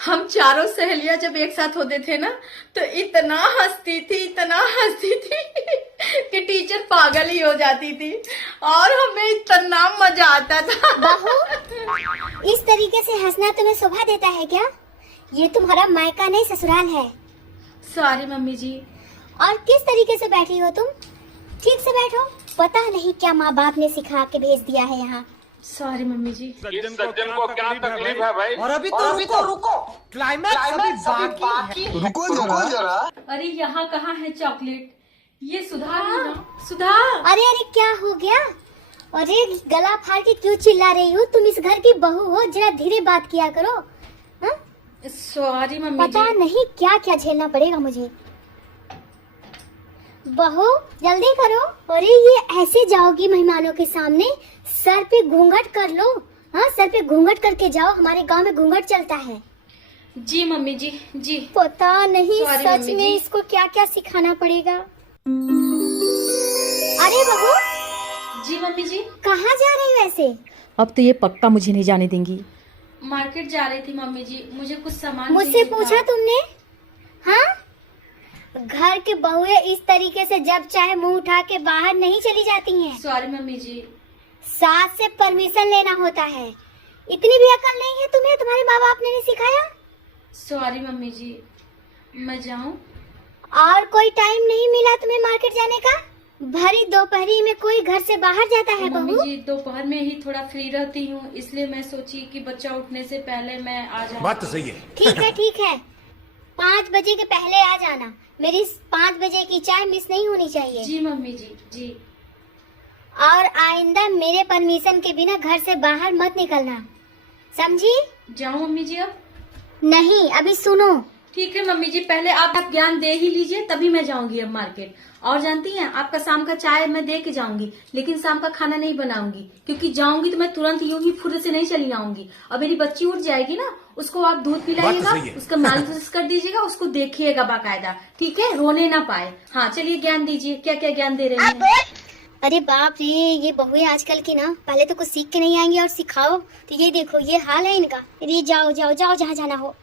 हम चारों सहेलियां जब एक साथ होते थे ना तो इतना हंसती थी कि टीचर पागल ही हो जाती थी और हमें इतना मजा आता था। बहू, इस तरीके से हंसना तुम्हें शोभा देता है क्या? ये तुम्हारा मायका नहीं ससुराल है। सॉरी मम्मी जी। और किस तरीके से बैठी हो तुम? ठीक से बैठो। पता नहीं क्या माँ बाप ने सिखा के भेज दिया है यहाँ। सॉरी मम्मी जी। इस सज्जन को क्या तकलीफ है भाई? और अभी तो रुको क्लाइमैक्स अभी बाकी है। रुको जरा। अरे यहाँ कहाँ है चॉकलेट? ये सुधा है ना? सुधा। अरे अरे क्या हो गया? अरे गला फाड़ के क्यों चिल्ला रही हो? तुम इस घर की बहू हो, जरा धीरे बात किया करो। हाँ? सॉरी मम्मी पता जी। नहीं क्या क्या झेलना पड़ेगा मुझे। बहू जल्दी करो। अरे ये ऐसे जाओगी मेहमानों के सामने? सर पे घूंघट कर लो। हाँ, सर पे घूंघट करके जाओ। हमारे गांव में घूंघट चलता है। जी मम्मी जी। जी पता नहीं Sorry, सच मम्मी में जी। इसको क्या क्या सिखाना पड़ेगा। अरे बहू, जी मम्मी जी। कहाँ जा रही हो ऐसे? अब तो ये पक्का मुझे नहीं जाने देंगी। मार्केट जा रही थी मम्मी जी, मुझे कुछ सामान मुझसे चाहिए पूछा था। तुमने? हाँ, घर के बहुएं इस तरीके से जब चाहे मुंह उठा के बाहर नहीं चली जाती हैं। सॉरी मम्मी जी। सास से परमिशन लेना होता है। इतनी भी अकल नहीं है तुम्हें? तुम्हारे माँ बाप ने नहीं सिखाया? सॉरी मम्मी जी। मैं जाऊं? और कोई टाइम नहीं मिला तुम्हें मार्केट जाने का? भरी दोपहरी में कोई घर से बाहर जाता है मम्मी बहू? जी दोपहर में ही थोड़ा फ्री रहती हूँ, इसलिए मैं सोची कि बच्चा उठने से पहले मैं आ जाऊँ। बात तो सही है। ठीक है 5 बजे के पहले आ जाना। मेरी 5 बजे की चाय मिस नहीं होनी चाहिए। जी मम्मी जी। जी और आइंदा मेरे परमिशन के बिना घर से बाहर मत निकलना, समझी? जाऊं मम्मी जी अब? नहीं, अभी सुनो। ठीक है मम्मी जी, पहले आप ज्ञान दे ही लीजिए तभी मैं जाऊंगी अब मार्केट। और जानती हैं, आपका शाम का चाय मैं दे के जाऊंगी, लेकिन शाम का खाना नहीं बनाऊंगी, क्योंकि जाऊंगी तो मैं तुरंत यूं ही फुर्र से नहीं चली आऊंगी। और मेरी बच्ची उठ जाएगी ना, उसको आप दूध पिलाइएगा, उसका मालिश कर दीजिएगा, उसको देखिएगा बाकायदा, ठीक है? रोने ना पाए। हाँ चलिए ज्ञान दीजिए, क्या क्या ज्ञान दे रहे हैं? अरे बाप रे, ये बहुएं आजकल की ना पहले तो कुछ सीख के नहीं आएंगी और सिखाओ तो ये देखो ये हाल है इनका। अरे जाओ जहाँ जाना हो।